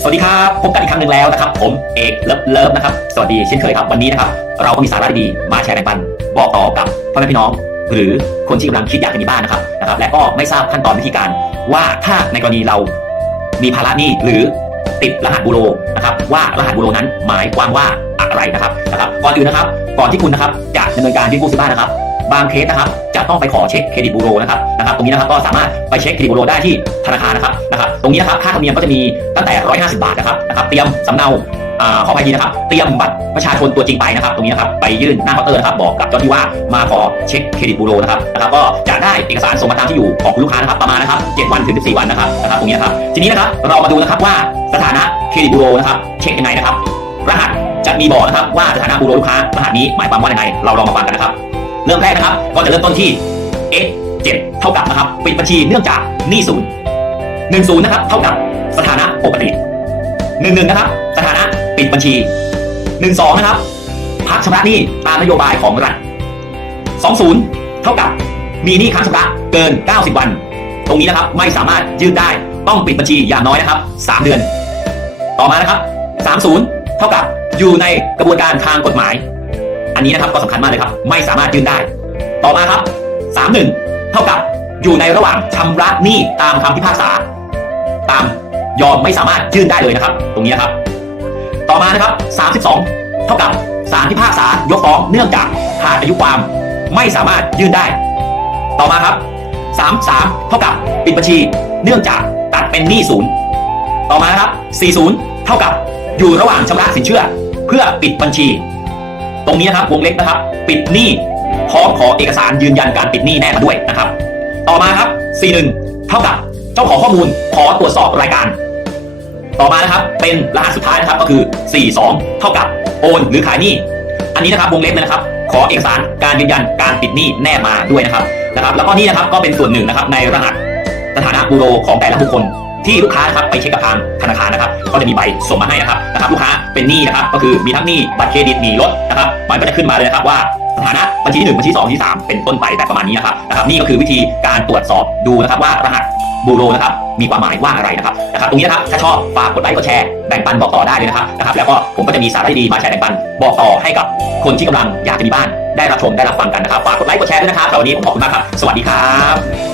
สวัสดีครับ พบกันอีกครั้งหนึ่งแล้วนะครับ ผมเอกเลิฟเลิฟนะครับ สวัสดีเช่นเคยครับ วันนี้นะครับ เราก็มีสาระดีๆมาแชร์แบ่งปัน บอกต่อกับพ่อแม่พี่น้อง หรือคนที่กำลังคิดอยากจะมีบ้านนะครับนะครับ และก็ไม่ทราบขั้นตอนวิธีการ ว่าถ้าในกรณีเรามีภาระหนี้หรือติดรหัสบูโรนะครับ ว่ารหัสบูโรนั้นหมายความว่าอะไรนะครับนะครับก่อนอื่นนะครับ ก่อนที่คุณนะครับจะดำเนินการยื่นกู้ซื้อบ้านนะครับ บางเคสนะครับ จะต้องไปขอเช็คเครดิตบูโรนะครับนะครับตรงนี้นะครับก็สามารถไปเช็คเครดิตบูโรได้ที่ธนาคารนะครับนะครับตรงนี้นะครับค่าธรรมเนียมก็จะมีตั้งแต่ 150 บาทนะครับนะครับเตรียมสำเนาขออภัยดีนะครับเตรียมบัตรประชาชนตัวจริงไปนะครับ ตรงนี้นะครับไปยื่นหน้าเคาน์เตอร์นะครับบอกกับเจ้าหน้าที่ว่ามาขอเช็คเครดิตบูโรนะครับนะครับก็จะได้เอกสารส่งมาตามที่อยู่ของลูกค้านะครับประมาณนะครับ7วันถึง14วันนะครับนะครับตรงนี้นะครับทีนี้นะครับเรามาดูนะครับว่าสถานะเครดิตบูโรนะครับเช็คยังไงนะครับ รหัสจะมีบอกนะครับว่าสถานะบูโรลูกค้ารหัสนี้หมายความว่ายังไงเราลองมาฟังกันนะครับ ริ่มแรกนะครับ ก็จะเริ่มต้นที่ x 7เท่ากับนะครับปิดบัญชีเนื่องจากหนี้ศูนย์หนึ่งศูนย์นะครับ เท่ากับสถานะปกติหนึ่งหนึ่งนะครับ สถานะปิดบัญชีหนึ่งสองนะครับ พักชำระหนี้ตามนโยบายของรัฐสองศูนย์เท่ากับมีหนี้ค้างชำระเกิน 90 วัน ตรงนี้นะครับไม่สามารถยื่นได้ต้องปิดบัญชีอย่างน้อยนะครับ 3 เดือน ต่อมานะครับ 30 เท่ากับอยู่ในกระบวนการทางกฎหมาย อันนี้นะครับก็สำคัญมากเลยครับ ไม่สามารถยื่นได้ ต่อมาครับ 31 เท่ากับอยู่ในระหว่างชำระหนี้ตามคำพิพากษา ตามยอมไม่สามารถยื่นได้เลยนะครับ ตรงนี้นครับ ต่อมานะครับ 32 เท่ากับศาลพิพากษายกฟ้องเนื่องจากขาดอายุความไม่สามารถยื่นได้ ต่อมาครับ 33 เท่ากับปิดบัญชี เนื่องจากตัดเป็นหนี้ศูนย์ต่อมาครับ 40 เท่ากับอยู่ระหว่างชำระสินเชื่อ เพื่อปิดบัญชี ตรงนี้นะครับวงเล็บนะครับ ปิดหนี้พร้อมขอเอกสารยืนยันการปิดหนี้แนบมาด้วยนะครับ ต่อมาครับ41เท่ากับเจ้าของข้อมูลขอตรวจสอบรายการ ต่อมานะครับเป็นรหัสสุดท้ายนะครับก็คือ 42 เท่ากับโอนหรือขายหนี้ อันนี้นะครับวงเล็บเลยนะครับ ขอเอกสารการยืนยันการปิดหนี้แนบมาด้วยนะครับนะครับ แล้วก็นี่นะครับก็เป็นส่วนหนึ่งนะครับในรหัสสถานะบูโรของแต่ละบุคคล ที่ลูกค้านะครับไปเช็คกับทางธนาคารนะครับก็จะมีใบส่งมาให้นะครับนะครับ ลูกค้าเป็นหนี้นะครับ ก็คือมีทั้งหนี้บัตรเครดิตหนี้รถนะครับมันก็จะขึ้นมาเลยนะครับว่าสถานะบัญชีที่หนึ่งบัญชีสองบัญชีสามเป็นต้นไปแบบประมาณนี้นะครับนะครับ นี่ก็คือวิธีการตรวจสอบดูนะครับว่ารหัสบูโรนะครับมีความหมายว่าอะไรนะครับนะครับตรงนี้นะครับถ้าชอบฝากกดไลค์กดแชร์แบ่งปันบอกต่อได้เลยนะครับนะครับ แล้วก็ผมก็จะมีสาระดีๆมาแชร์แบ่งปันบอกต่อให้กับคนที่กำลังอยากจะมีบ้านได้รับชมได้รับฟังกันนะครับฝากกดไลค์กดแชร์ด้วยนะครับสำหรับวันนี้ผมขอบคุณมากครับ สวัสดีครับ